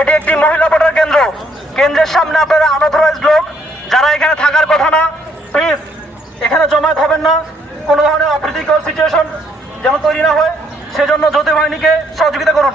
এটি একটি মহিলা ভোটার কেন্দ্র। কেন্দ্রের সামনে আপনারা আনঅথরাইজড লোক যারা এখানে থাকার কথা না, প্লিজ এখানে জমায়েত হবেন না। কোনো ধরনের অপ্রীতিকর সিচুয়েশন যেন তৈরি না হয়, সেজন্য যৌথ বাহিনীকে সহযোগিতা করুন।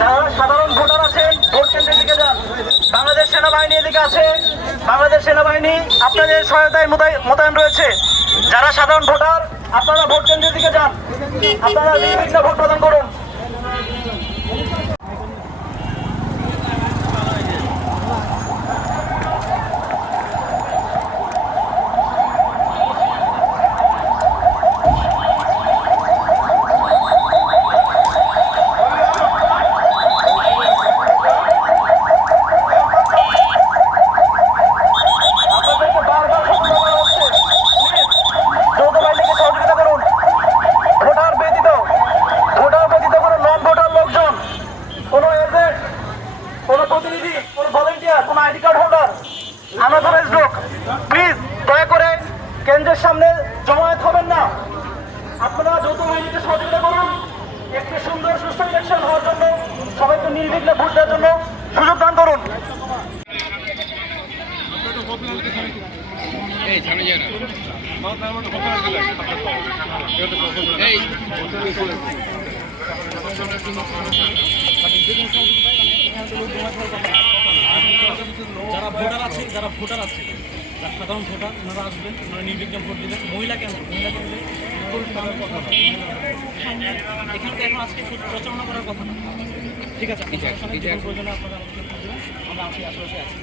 যারা সাধারণ ভোটার আছেন ভোট কেন্দ্রের দিকে যান। বাংলাদেশ সেনাবাহিনী এদিকে আছে। বাংলাদেশ সেনাবাহিনী আপনাদের সহায়তায় মোতায়েন রয়েছে। যারা সাধারণ ভোটার আপনারা ভোট কেন্দ্রের দিকে যান, আপনারা নির্বিঘ্নে ভোট প্রদান করুন। আনঅথরাইজড লোক প্লিজ দয়া করে কেন্দ্রের সামনে জমায়েত হবেন না। আপনারা যৌথ বাহিনীকে সহযোগিতা করুন। একটি সুন্দর সুস্থ ইলেকশন হওয়ার জন্য সবাইকে নির্বিঘ্নে ভোট দেওয়ার জন্য সুযোগ দান করুন। যারা ভোটার আছে যারা সাধারণ ভোটার ওনারা আসবেন, ওনারা নির্বিঘ্নে ভোট দেবেন। মহিলা কেন্দ্রে কথা হবে। এখানে তো এখন আজকে প্রচারণা করার কথা না। ঠিক আছে, প্রয়োজনে আপনারা আমরা আছি, আশেপাশে আছি।